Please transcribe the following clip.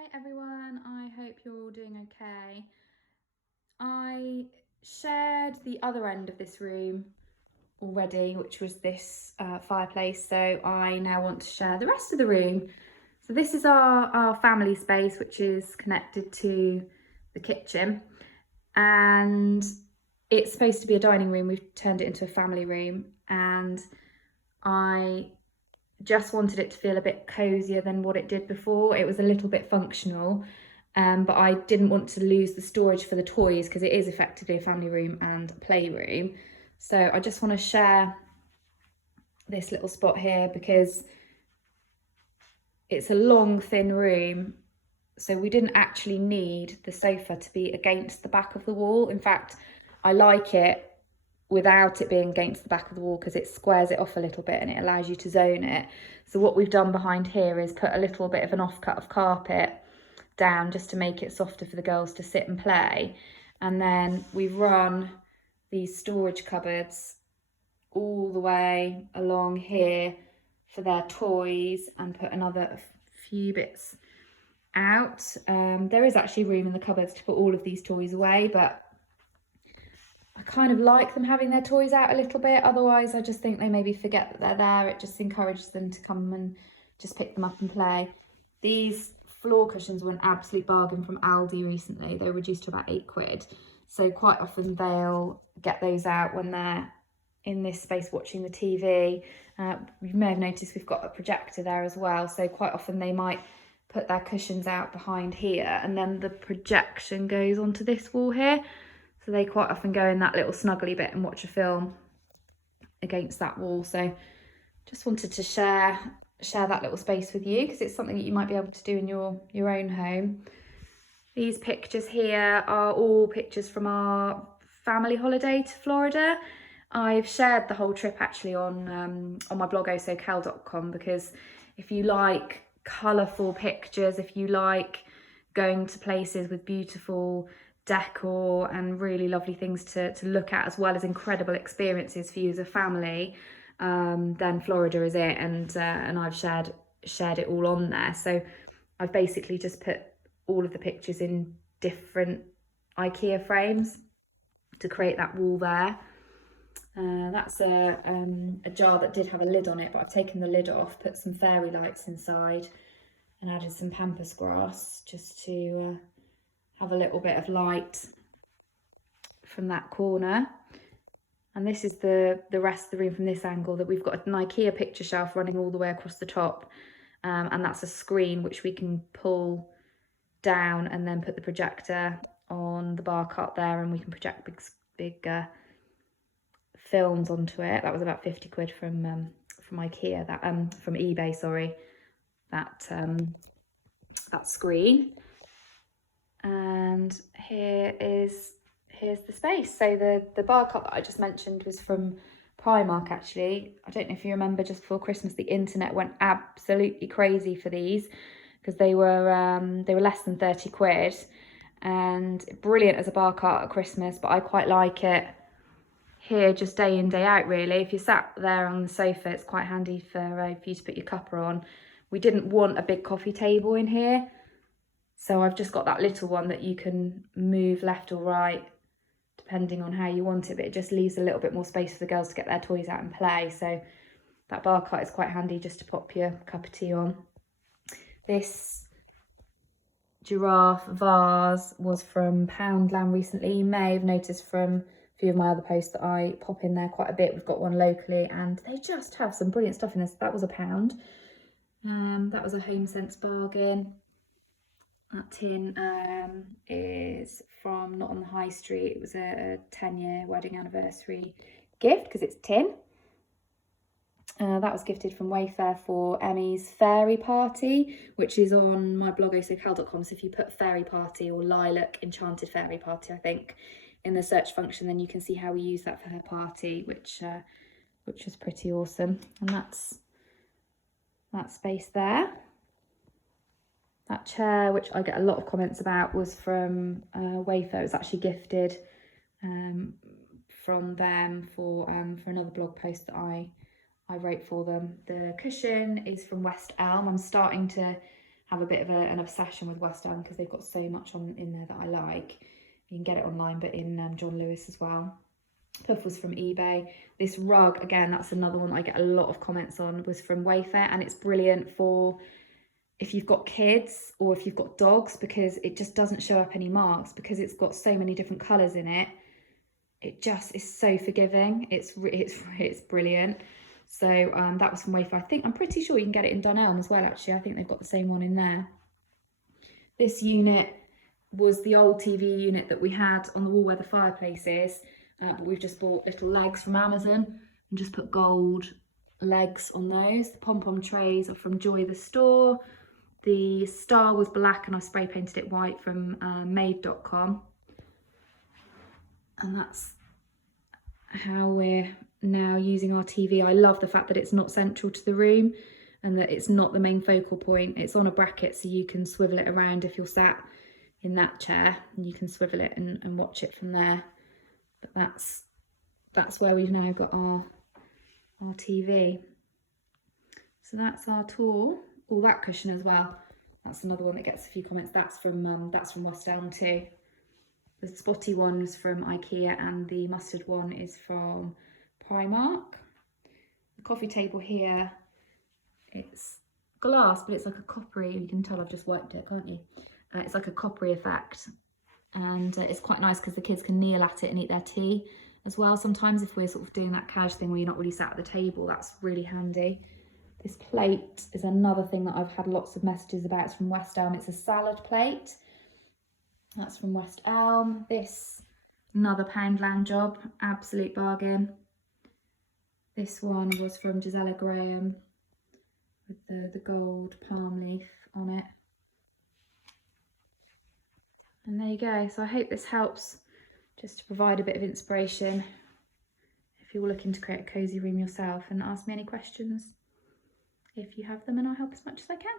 Hi everyone, I hope you're all doing okay. I shared the other end of this room already, which was this fireplace, so I now want to share the rest of the room. So this is our family space, which is connected to the kitchen, and it's supposed to be a dining room. We've turned it into a family room, and I just wanted it to feel a bit cozier than what it did before. It was a little bit functional, but I didn't want to lose the storage for the toys because it is effectively a family room and a playroom. So I just want to share this little spot here because it's a long, thin room. So we didn't actually need the sofa to be against the back of the wall. In fact, I like it without it being against the back of the wall because it squares it off a little bit and it allows you to zone it. So what we've done behind here is put a little bit of an offcut of carpet down just to make it softer for the girls to sit and play. And then we've run these storage cupboards all the way along here for their toys and put another few bits out. There is actually room in the cupboards to put all of these toys away, but I kind of like them having their toys out a little bit. Otherwise, I just think they maybe forget that they're there. It just encourages them to come and just pick them up and play. These floor cushions were an absolute bargain from Aldi recently. They were reduced to about £8. So quite often they'll get those out when they're in this space watching the TV. You may have noticed we've got a projector there as well. So quite often they might put their cushions out behind here and then the projection goes onto this wall here. So they quite often go in that little snuggly bit and watch a film against that wall. So just wanted to share that little space with you because it's something that you might be able to do in your own home. These pictures here are all pictures from our family holiday to Florida. I've shared the whole trip actually on my blog osocal.com because if you like colourful pictures, if you like going to places with beautiful decor and really lovely things to look at, as well as incredible experiences for you as a family, then Florida is it. And I've shared it all on there. So I've basically just put all of the pictures in different IKEA frames to create that wall there. That's a jar that did have a lid on it, but I've taken the lid off, put some fairy lights inside and added some pampas grass just to have a little bit of light from that corner. And this is the rest of the room from this angle, that we've got an IKEA picture shelf running all the way across the top, and that's a screen which we can pull down and then put the projector on the bar cart there, and we can project big films onto it. That was about £50 from IKEA, that from eBay, sorry, that screen. And here's the space. So the bar cart that I just mentioned was from Primark actually. I don't know if you remember, just before Christmas the internet went absolutely crazy for these because they were less than £30 and brilliant as a bar cart at Christmas, but I quite like it here just day in day out really. If you're sat there on the sofa, it's quite handy for you to put your cuppa on. We didn't want a big coffee table in here, so I've just got that little one that you can move left or right depending on how you want it, but it just leaves a little bit more space for the girls to get their toys out and play. So that bar cart is quite handy just to pop your cup of tea on. This giraffe vase was from Poundland recently. You may have noticed from a few of my other posts that I pop in there quite a bit. We've got one locally and they just have some brilliant stuff in this. That was £1. That was a HomeSense bargain. That tin is from Not on the High Street. It was a 10-year wedding anniversary gift because it's tin. That was gifted from Wayfair for Emmy's fairy party, which is on my blog osocal.com. So if you put fairy party or lilac enchanted fairy party, I think, in the search function, then you can see how we use that for her party, which was pretty awesome. And that's that space there. That chair, which I get a lot of comments about, was from Wayfair. It was actually gifted from them for another blog post that I wrote for them. The cushion is from West Elm. I'm starting to have a bit of an obsession with West Elm because they've got so much on in there that I like. You can get it online, but in John Lewis as well. Puff was from eBay. This rug, again, that's another one I get a lot of comments on, was from Wayfair, and it's brilliant for if you've got kids or if you've got dogs, because it just doesn't show up any marks because it's got so many different colours in it. It just is so forgiving. It's brilliant. So that was from Wayfair. I'm pretty sure you can get it in Dunelm as well, actually. I think they've got the same one in there. This unit was the old TV unit that we had on the wall where the fireplace is, but we've just bought little legs from Amazon and just put gold legs on those. The pom-pom trays are from Joy the Store. The star was black and I spray painted it white from made.com. And that's how we're now using our TV. I love the fact that it's not central to the room and that it's not the main focal point. It's on a bracket, so you can swivel it around if you're sat in that chair, and you can swivel it and watch it from there. But that's where we've now got our TV. So that's our tour. Oh, that cushion as well. That's another one that gets a few comments. That's from West Elm too. The spotty one was from IKEA and the mustard one is from Primark. The coffee table here, it's glass, but it's like a coppery, you can tell I've just wiped it, can't you? It's like a coppery effect, and it's quite nice because the kids can kneel at it and eat their tea as well. Sometimes if we're sort of doing that cash thing where you're not really sat at the table, that's really handy. This plate is another thing that I've had lots of messages about. It's from West Elm. It's a salad plate. That's from West Elm. This, another Poundland job, absolute bargain. This one was from Gisela Graham with the gold palm leaf on it. And there you go. So I hope this helps just to provide a bit of inspiration if you're looking to create a cosy room yourself, and ask me any questions if you have them and I'll help as much as I can.